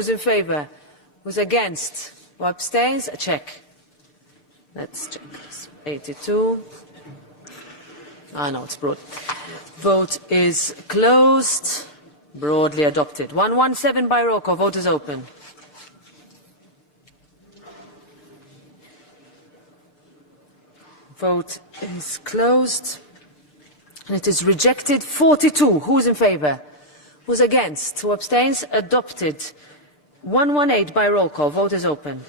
Who's in favour? Who's against? Who abstains? A check. Let's check. 82. No, it's broad. Vote is closed. Broadly adopted. 117 by roll call. Vote is open. Vote is closed. And it is rejected. 42. Who's in favour? Who's against? Who abstains? Adopted. 118 by roll call. Vote is open.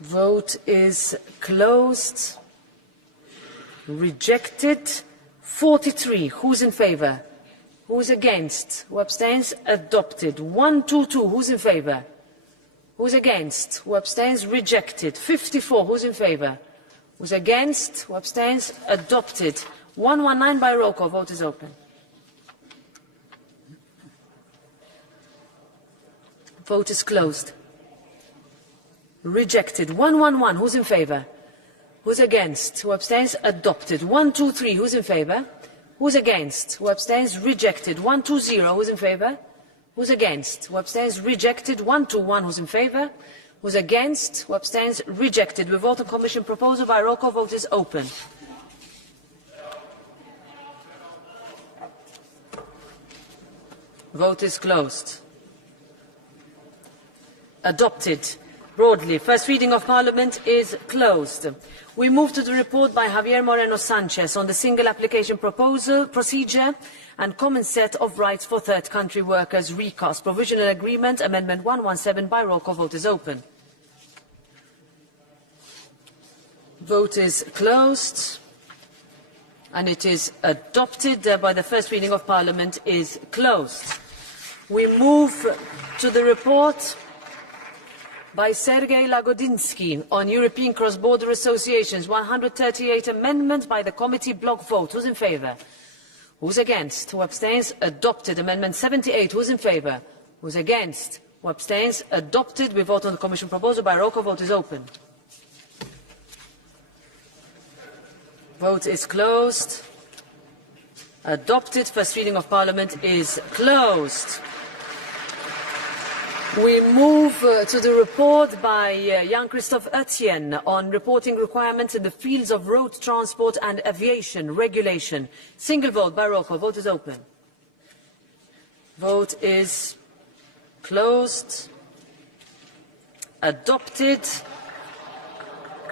Vote is closed. Rejected. 43. Who's in favour? Who's against? Who abstains? Adopted. 122. Who's in favour? Who's against? Who abstains? Rejected. 54. Who's in favour? Who's against? Who abstains? Adopted. 119 by roll call. Vote is open. Vote is closed. Rejected. 111. Who's in favour? Who's against? Who abstains? Adopted. 123. Who's in favour? Who's against? Who abstains? Rejected. 120. Who's in favour? Who's against? Who abstains? Rejected. 121. Who's in favour? Who's against? Who abstains? Rejected. We vote on Commission proposal by roll call. Vote is open. Vote is closed. Adopted. Broadly. First reading of Parliament is closed. We move to the report by Javier Moreno Sanchez on the single application proposal, procedure and common set of rights for third country workers recast. Provisional agreement, amendment 117 by roll call. Vote is open. Vote is closed. And it is adopted. Thereby the first reading of Parliament is closed. We move to the report by Sergei Lagodinsky on European cross-border associations. 138 amendment by the committee block vote. Who's in favour? Who's against? Who abstains? Adopted. Amendment 78. Who's in favour? Who's against? Who abstains? Adopted. We vote on the Commission proposal by roll call. Vote is open. Vote is closed. Adopted. First reading of Parliament is closed. We move to the report by Jan-Christophe Etienne on reporting requirements in the fields of road transport and aviation regulation. Single vote by roll call. Vote is open. Vote is closed. Adopted.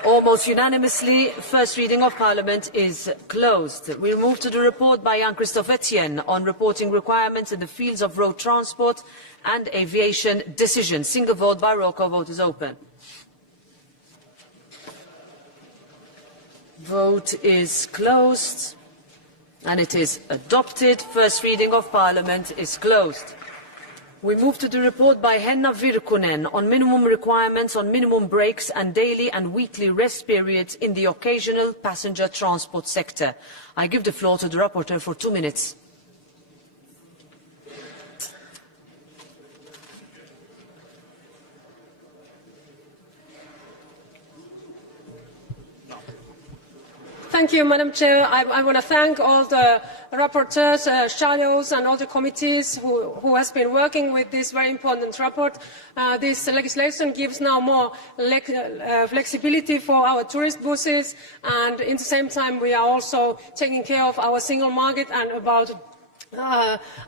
Almost unanimously, first reading of Parliament is closed. We move to the report by Jan-Christophe Etienne on reporting requirements in the fields of road transport and aviation decision. Single vote by roll call. Vote is open. Vote is closed. And it is adopted. First reading of Parliament is closed. We move to the report by Henna Virkkunen on minimum requirements on minimum breaks and daily and weekly rest periods in the occasional passenger transport sector. I give the floor to the rapporteur for 2 minutes. Thank you, Madam Chair. I want to thank all the rapporteurs, shadows and all the committees who has been working with this very important report. This legislation gives now more flexibility for our tourist buses, and at the same time we are also taking care of our single market and about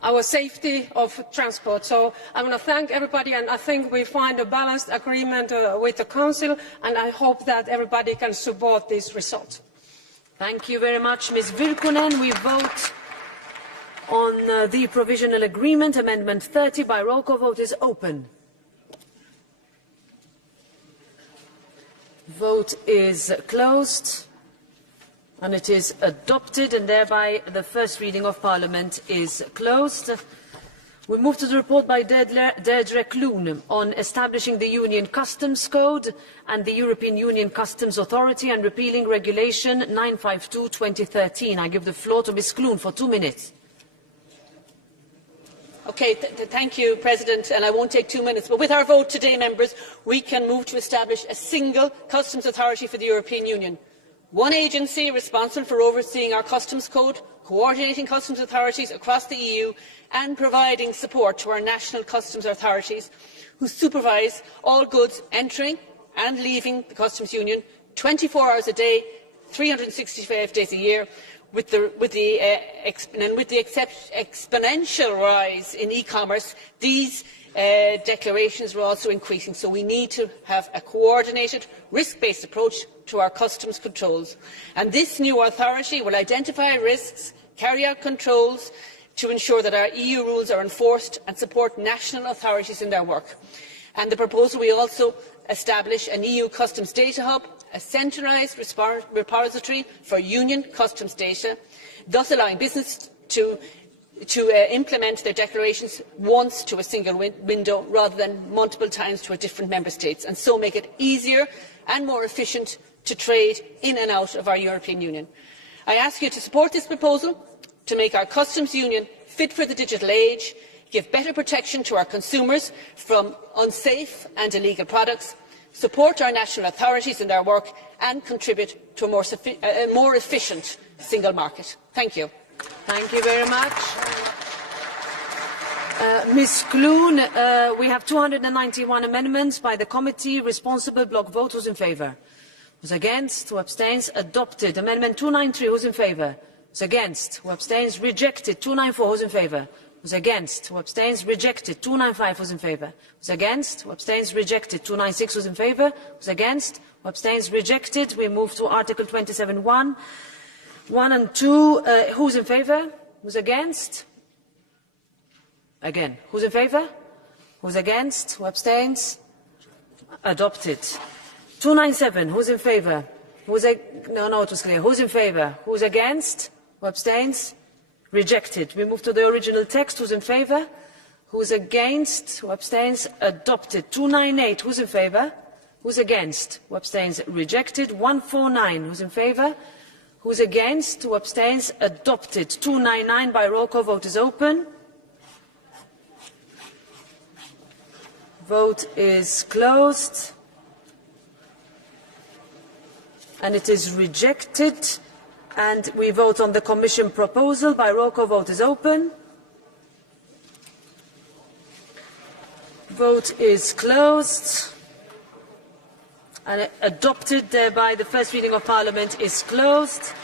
our safety of transport. So I want to thank everybody, and I think we find a balanced agreement with the Council, and I hope that everybody can support this result. Thank you very much, Ms. Virkkunen. We vote on the provisional agreement, Amendment 30 by roll call. Vote is open. Vote is closed. And it is adopted, and thereby the first reading of Parliament is closed. We move to the report by Deirdre Clune on establishing the Union Customs Code and the European Union Customs Authority and repealing Regulation 952/2013. I give the floor to Ms. Clune for 2 minutes. Okay, thank you, President, and I won't take 2 minutes. But with our vote today, members, we can move to establish a single customs authority for the European Union. One agency responsible for overseeing our customs code, coordinating customs authorities across the EU and providing support to our national customs authorities, who supervise all goods entering and leaving the customs union 24 hours a day, 365 days a year, with the exponential rise in e-commerce. These declarations are also increasing, so we need to have a coordinated, risk-based approach to our customs controls. And this new authority will identify risks, carry out controls to ensure that our EU rules are enforced and support national authorities in their work. And the proposal will also establish an EU customs data hub, a centralised repository for union customs data, thus allowing business to implement their declarations once to a single window rather than multiple times to a different member states, and so make it easier and more efficient to trade in and out of our European Union. I ask you to support this proposal to make our customs union fit for the digital age, give better protection to our consumers from unsafe and illegal products, support our national authorities in their work and contribute to a more efficient single market. Thank you. Thank you very much. Ms Clune, we have 291 amendments by the committee. Responsible block vote. Who's in favour? Who's against? Who abstains? Adopted. Amendment 293. Who's in favour? Who's against? Who abstains? Rejected. 294. Who's in favour? Who's against? Who abstains? Rejected. 295. Who's in favour? Who's against? Who abstains? Rejected. 296. Who's in favour? Who's against? Who abstains? Rejected. We move to Article 27(1). 1 and 2. Who's in favour? Who's against? Again. Who's in favour? Who's against? Who abstains? Adopted. 297. Who's in favour? No, it was clear. Who's in favour? Who's against? Who abstains? Rejected. We move to the original text. Who's in favour? Who's against? Who abstains? Adopted. 298. Who's in favour? Who's against? Who abstains? Rejected. 149. Who's in favour? Who's against? Who abstains? Adopted. 299 by roll call. Vote is open. Vote is closed. And it is rejected. And we vote on the Commission proposal by roll call. Vote is open. Vote is closed. And adopted, thereby the first reading of Parliament is closed.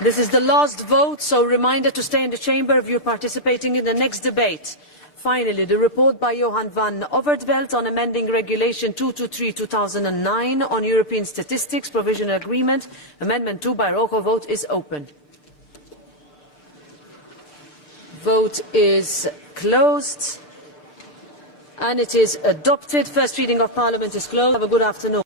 This is the last vote, so reminder to stay in the chamber if you're participating in the next debate. Finally, the report by Johan van Overtveld on amending Regulation 223/2009 on European Statistics Provisional Agreement. Amendment 2 by roll call vote is open. Vote is closed. And it is adopted. First reading of Parliament is closed. Have a good afternoon.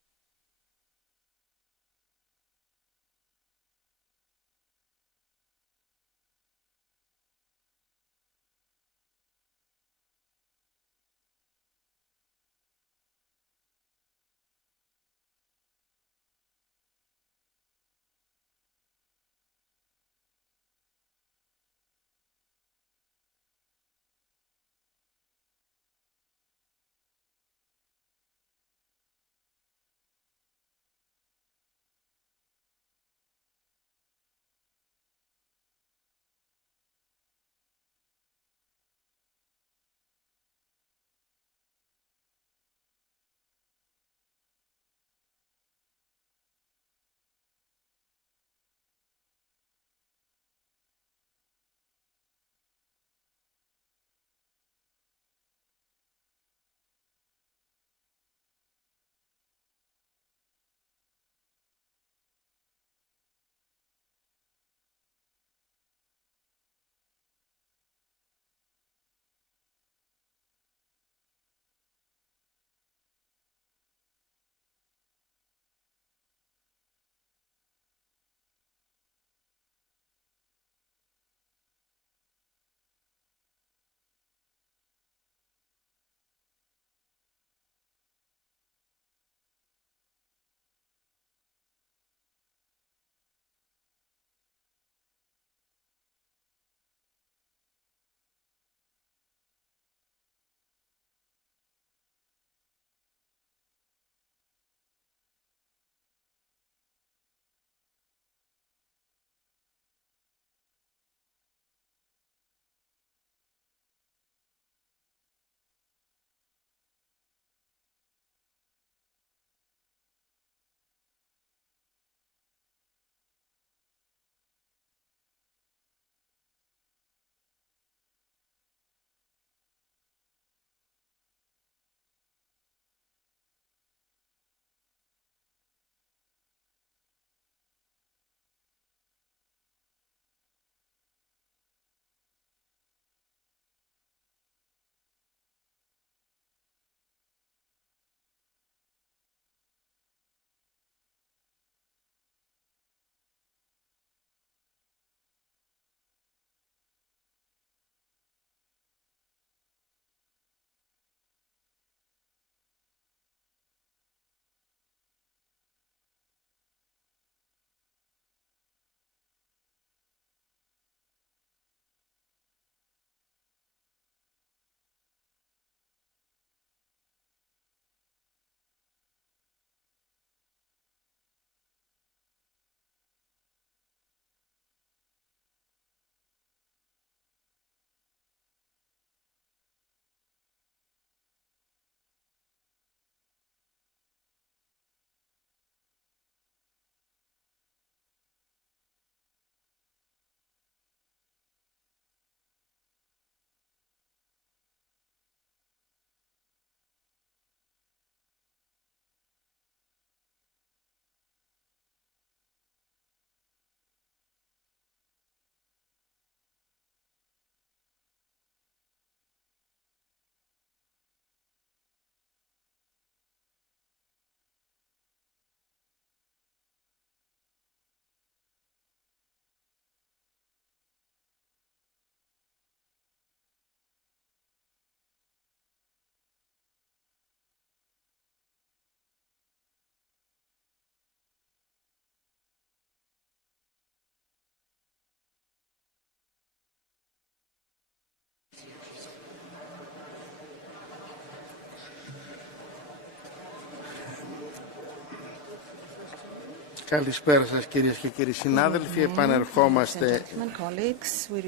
Καλησπέρα σας κυρίες και κύριοι συνάδελφοι. Επανερχόμαστε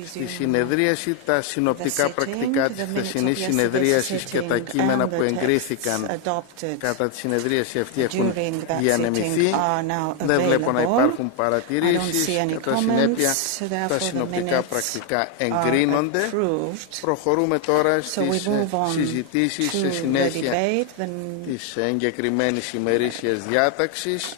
στη συνεδρίαση. Τα συνοπτικά πρακτικά της χθεσινής συνεδρίασης και τα κείμενα που εγκρίθηκαν κατά τη συνεδρίαση αυτή έχουν διανεμηθεί. Δεν βλέπω να υπάρχουν παρατηρήσεις. Κατά συνέπεια τα συνοπτικά πρακτικά εγκρίνονται. Προχωρούμε τώρα στις συζητήσεις σε συνέχεια της εγκεκριμένης ημερήσιας διάταξης.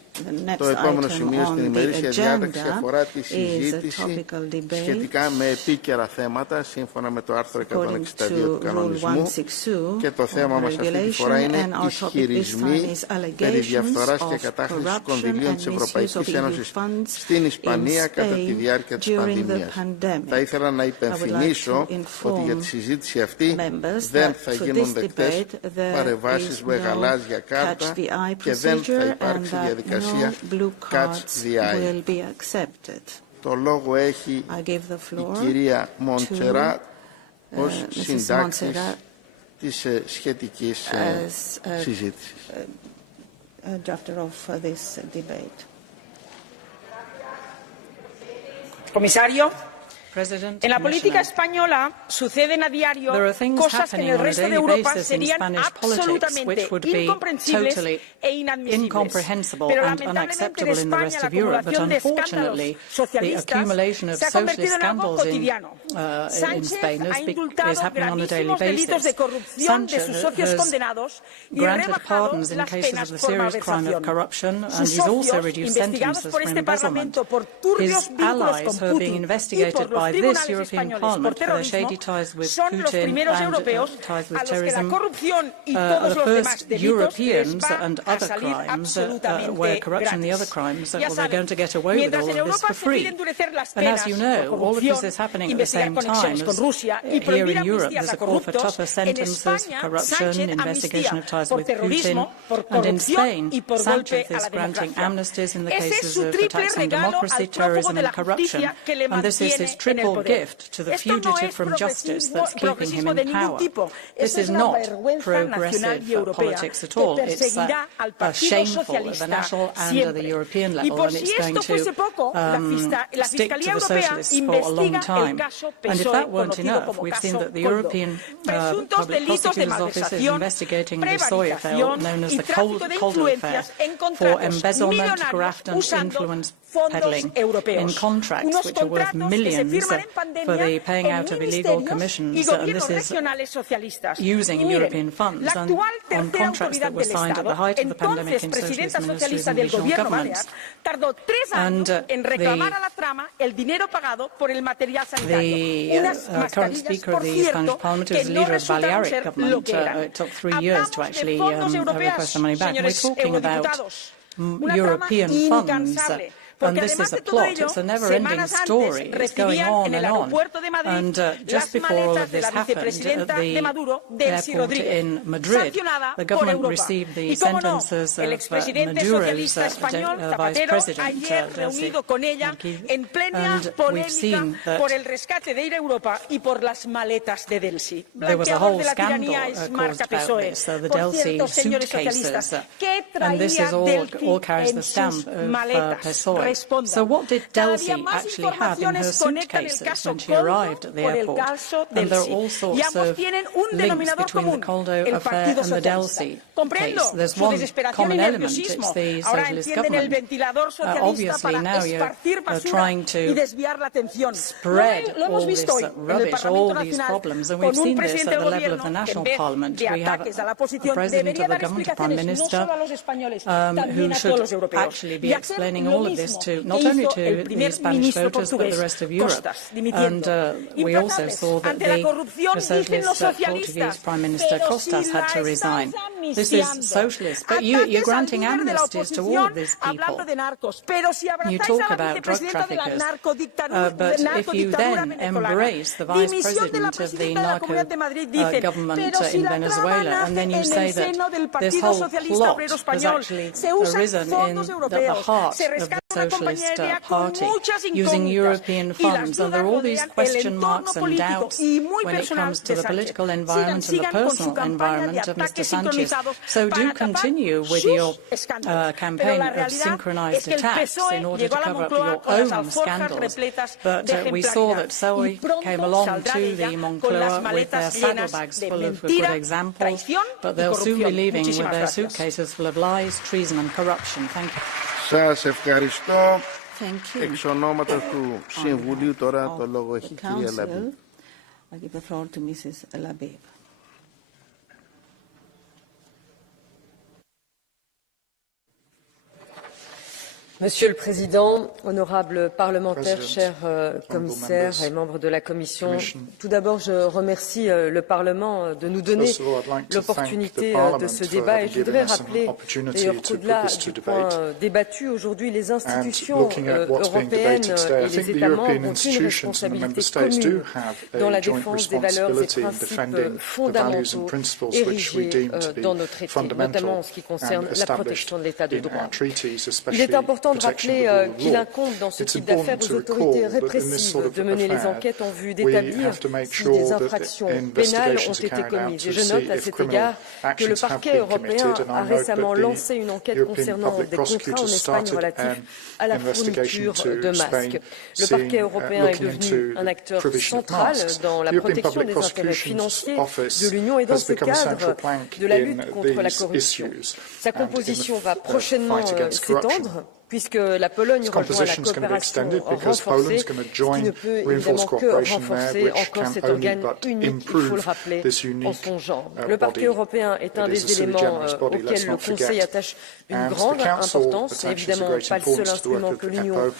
Το επόμενο σημείο στην ημερήσια διάταξη αφορά τη συζήτηση σχετικά με επίκαιρα θέματα σύμφωνα με το άρθρο 162 του κανονισμού και το θέμα μας αυτή τη φορά είναι ισχυρισμοί περί διαφθοράς και κατάχρησης κονδυλίων της Ευρωπαϊκής Ένωσης στην Ισπανία κατά τη διάρκεια της πανδημίας. Θα ήθελα να υπενθυμίσω ότι για τη συζήτηση αυτή δεν θα γίνουν δεκτές παρεμβάσεις με γαλάζια κάρτα και δεν θα υπάρξει διαδικασία catch the eye. Το λόγο έχει η κυρία Μοντσερά ως συντάκτης της σχετικής συζήτησης. Comisario, en la política española suceden a diario cosas que en el resto de Europa serían absolutamente incomprensibles e inadmisibles. Pero lamentablemente en España la acumulación de escándalos socialistas se ha convertido en algo cotidiano. Sánchez ha indultado gravísimos delitos de corrupción de sus socios condenados y rebajado las penas por malversación. Sus socios, investigados por este Parlamento por turbios vínculos con Putin y por los tribunales españoles por terrorismo, son los primeros europeos a los que la corrupción y todos los demás delitos les van a salir absolutamente gratis. Ya saben, mientras en Europa se quiere endurecer las penas por corrupción, investigar conexiones con Rusia y prohibir amnistías a corruptos, en España Sánchez amnistía por terrorismo, por corrupción y por golpe a la democracia. Ese es su triple regalo al prófugo de la justicia que le mantiene en el poder. Esto no es progresismo de ningún tipo. Esto es una vergüenza nacional y europea que perseguirá al Partido Socialista siempre. Y por si esto fuese poco, la Fiscalía Europea investiga el caso PSOE, conocido como caso Coldo. Presuntos delitos de malversación, prevaricación y tráfico de influencias en contratos millonarios usando fondos europeos. Unos contratos que se firman en pandemia en ministerios y gobiernos regionales socialistas. Y miren, la actual tercera autoridad del Estado, entonces presidenta socialista del gobierno balear, tardó 3 años en reclamar a la trama el dinero pagado por el material sanitario. Unas mascarillas, por cierto, que no resultaron ser lo que eran. Hablamos de fondos europeos, señores eurodiputados. Una trama incansable. Porque además de todo ello, semanas antes recibían en el aeropuerto de Madrid las maletas de la vicepresidenta de Maduro, Delcy Rodríguez, sancionada por Europa. Y cómo no, el expresidente socialista español, Zapatero, ayer reunido con ella en plena polémica por el rescate de ir a Europa y por las maletas de Delcy. Blanqueador de la tiranía es marca PSOE. Por cierto, señores socialistas, ¿qué traía Delcy en sus maletas? So what did Delcy actually have in her suitcases when she arrived at the airport? And there are all sorts of links between the Coldo affair and the Delcy case. There's one common element, it's the socialist government. Obviously now you're trying to spread all this rubbish, all these problems, and we've seen this at the level of the national parliament. We have a president of the government, a prime minister, who should actually be explaining all of this to not only to the Spanish voters but the rest of Europe. And we also saw that the socialist Portuguese Prime Minister Costas had to resign. This is socialist, but you're granting amnesties to all of these people. You talk about drug traffickers, but if you then embrace the vice president of the narco government in Venezuela, and then you say that this whole plot has actually arisen in the heart of the Socialist Party using European funds, and there are all these question marks and doubts when it comes to the political environment and the personal environment of Mr. Sanchez. So do continue with your campaign of synchronized attacks in order to cover up your own scandals. But we saw that Sauri came along to the Moncloa with their saddlebags full of good examples, but they'll soon be leaving with their suitcases full of lies, treason and corruption. Thank you. Σας ευχαριστώ. Εξ ονόματος του Συμβουλίου τώρα το λόγο έχει η κυρία Λαμπή. Monsieur le Président, honorables parlementaires, chers commissaires et membres de la Commission, tout d'abord, je remercie le Parlement de nous donner l'opportunité de ce débat et je voudrais rappeler d'ailleurs qu'au-delà du point débattu aujourd'hui, les institutions européennes et les États membres ont une responsabilité commune dans la défense des valeurs et principes fondamentaux érigés dans nos traités, notamment en ce qui concerne la protection de l'état de droit. Il est important de rappeler qu'il incombe dans ce type d'affaires aux autorités répressives de mener les enquêtes en vue d'établir si des infractions pénales ont été commises. Et je note à cet égard que le parquet européen a récemment lancé une enquête concernant des contrats en Espagne relatifs à la fourniture de masques. Le parquet européen est devenu un acteur central dans la protection des intérêts financiers de l'Union et dans ce cadre de la lutte contre la corruption. Sa composition va prochainement s'étendre, puisque la Pologne rejoint la coopération renforcée, ce qui ne peut évidemment que renforcer encore cet organe unique, il faut le rappeler, en son genre. Le parquet européen est un des éléments auxquels le Conseil attache une grande importance. C'est évidemment pas le seul instrument que l'Union européenne